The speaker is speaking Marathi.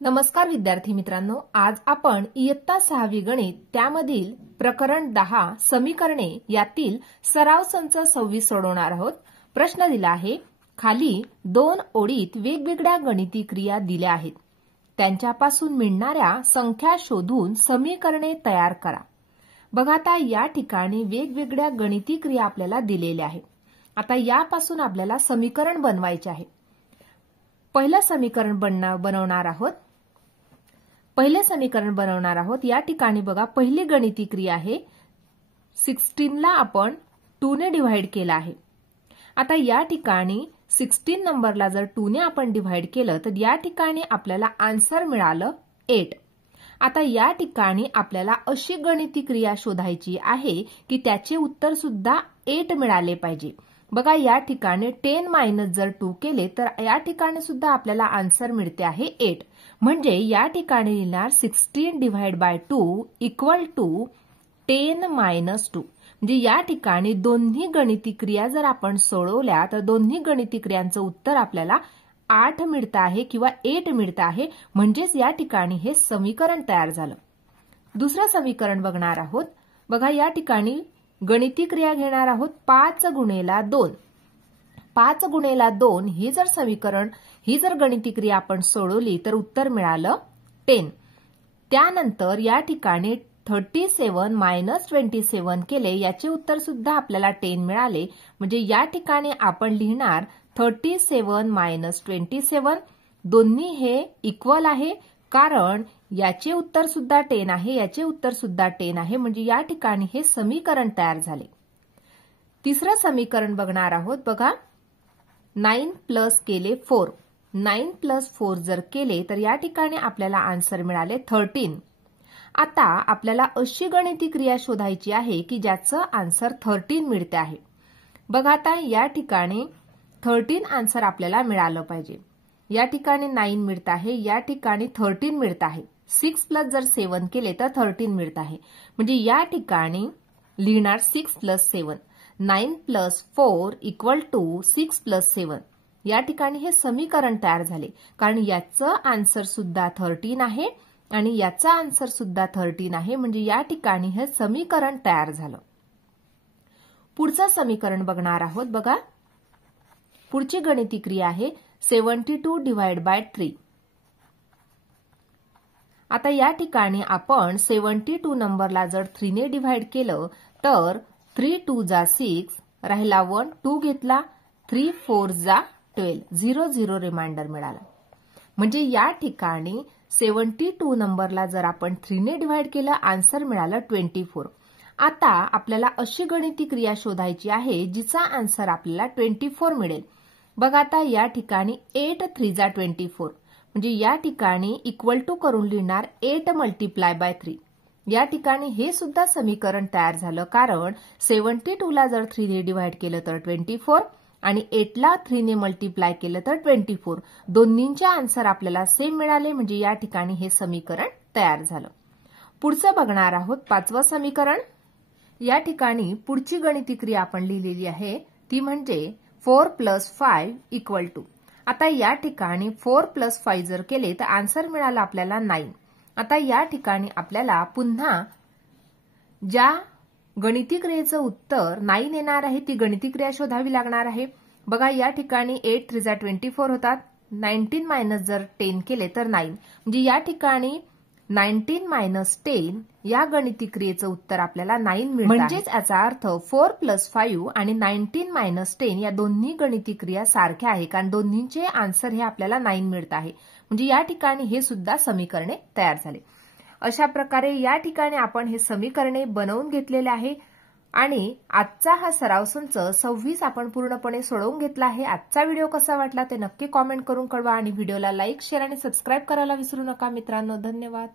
नमस्कार विद्यार्थी मित्रांनो, आज आपण इयत्ता 6वी गणित त्यामधील प्रकरण 10 समीकरणे यातील सराव संच 26 सोडवणार आहोत। प्रश्न दिला आहे, खाली दोन ओळीत वेगवेगळ्या गणिती क्रिया दिल्या आहेत, त्यांच्यापासून मिळणाऱ्या संख्या शोधून समीकरणे तयार करा। बघा, आता या ठिकाणी वेगवेगळ्या गणिती क्रिया आपल्याला दिलेल्या आहेत। आता यापासून आपल्याला समीकरण बनवायचे आहे। पहिलं समीकरण बनवणार आहोत। या ठिकाणी बघा, पहिली गणिती क्रिया आहे 16 ला आपण 2 ने डिव्हाइड केला आहे। आता या ठिकाणी 16 नंबरला जर 2 ने आपण डिव्हाइड केलं तर या ठिकाणी आपल्याला आन्सर मिळालं 8। आता या ठिकाणी आपल्याला अशी गणिती क्रिया शोधायची आहे की त्याचे उत्तर सुद्धा 8 मिळाले पाहिजे। बघा, या ठिकाणी 10 मायनस जर 2 केले तर या ठिकाणी सुद्धा आपल्याला आन्सर मिळते आहे 8। म्हणजे या ठिकाणी लिहिणार 16 divide by 2 equal to 10 minus 2। म्हणजे या ठिकाणी दोन्ही गणिती क्रिया जर आपण सोडवल्या तर दोन्ही गणिती क्रियांचं उत्तर आपल्याला 8 मिळतं आहे किंवा 8 मिळतं आहे। म्हणजेच या ठिकाणी हे समीकरण तयार झालं। दुसरं समीकरण बघणार आहोत। बघा, या ठिकाणी गणिती क्रिया घेणार आहोत 5 गुणेला 2। 5 गुणेला 2 ही जर गणिती क्रिया आपण सोडवली तर उत्तर मिळालं 10। त्यानंतर या ठिकाणी 37 मायनस 27 केले, याचे उत्तर सुद्धा आपल्याला 10 मिळाले। म्हणजे या ठिकाणी आपण लिहिणार 37 मायनस 27। दोन्ही हे इक्वल आहे कारण याचे उत्तर सुद्धा 10 आहे, याचे उत्तर सुद्धा 10 आहे। म्हणजे या ठिकाणी हे समीकरण तयार झाले। तिसरं समीकरण बघणार आहोत। बघा, 9 प्लस केले 4। 9 प्लस 4 जर केले तर या ठिकाणी आपल्याला आन्सर मिळाले 13। आता आपल्याला अशी गणिती क्रिया शोधायची आहे की ज्याचं आन्सर 13 मिळते आहे। बघा, आता या ठिकाणी 13 आन्सर आपल्याला मिळालं पाहिजे। या ठिकाणी 9 मिळत आहे, या ठिकाणी 13 मिळत आहे। 6 प्लस जर 7 केले तर 13 मिळत आहे। म्हणजे या ठिकाणी लिहिणार 6 plus 7। 9 plus 4 equal to 6 plus 7। या ठिकाणी हे समीकरण तयार झाले कारण याचं आन्सर सुद्धा 13 आहे आणि याचा आन्सर सुद्धा 13 आहे। म्हणजे या ठिकाणी हे समीकरण तयार झालं। पुढचं समीकरण बघणार आहोत। बघा, पुढची गणिती क्रिया आहे 72 डिवाइड बाय 3। आता या ठिकाणी आपण 72 नंबरला जर 3 ने डिव्हाइड केलं तर 3 2 जा 6 राहिला 1, 2 घेतला 3 4 जा 12, 0 0 रिमाइंडर मिळाला। म्हणजे या ठिकाणी 72 नंबरला जर आपण 3 ने डिव्हाइड केलं आन्सर मिळालं 24। आता आपल्याला अशी गणिती क्रिया शोधायची आहे जिचा आन्सर आपल्याला 24 मिळेल। बघा, आता या ठिकाणी 8 3 जा 24। म्हणजे या ठिकाणी इक्वल टू करून लिहिणार 8 मल्टिप्लाय बाय 3। या ठिकाणी हे सुद्धा समीकरण तयार झालं कारण 72 ला जर 3 ने डिव्हाइड केलं तर 24 आणि 8 ला 3 ने मल्टिप्लाय केलं तर 24। दोन्हींचे आन्सर आपल्याला सेम मिळाले। म्हणजे या ठिकाणी हे समीकरण तयार झालं। पुढचं बघणार आहोत 5वं समीकरण। या ठिकाणी पुढची गणिती क्रिया आपण लिहिलेली आहे ती म्हणजे 4 प्लस 5 इक्वल टू। आता या ठिकाणी 4 प्लस 5 जर केले तर आन्सर मिळाला आपल्याला 9। आता या ठिकाणी आपल्याला पुन्हा ज्या गणिती क्रियेचं उत्तर 9 येणार आहे ती गणिती क्रिया शोधावी लागणार आहे। बघा, या ठिकाणी 8 3 जा 24 होतात। 19 मायनस जर 10 केले तर 9। म्हणजे या ठिकाणी 19 मायनस 10 या गणिती क्रियेचं उत्तर आपल्याला 9 मिळतं। म्हणजेच याचा अर्थ 4 प्लस 5 आणि 19 मायनस 10 या दोन्ही गणिती क्रिया सारख्या आहे कारण दोन्हींचे आन्सर हे आपल्याला 9 मिळत आहे। म्हणजे या ठिकाणी हे सुद्धा समीकरणे तयार झाले। अशा प्रकारे या ठिकाणी आपण हे समीकरणे बनवून घेतलेले आहे आणि आजचा हा सराव संच 26 आपण पूर्णपणे सोडवून घेतला आहे। आजचा व्हिडिओ कसा वाटला ते नक्की कॉमेंट करून कळवा आणि व्हिडिओला लाईक, शेअर आणि सबस्क्राईब करायला विसरू नका मित्रांनो। धन्यवाद।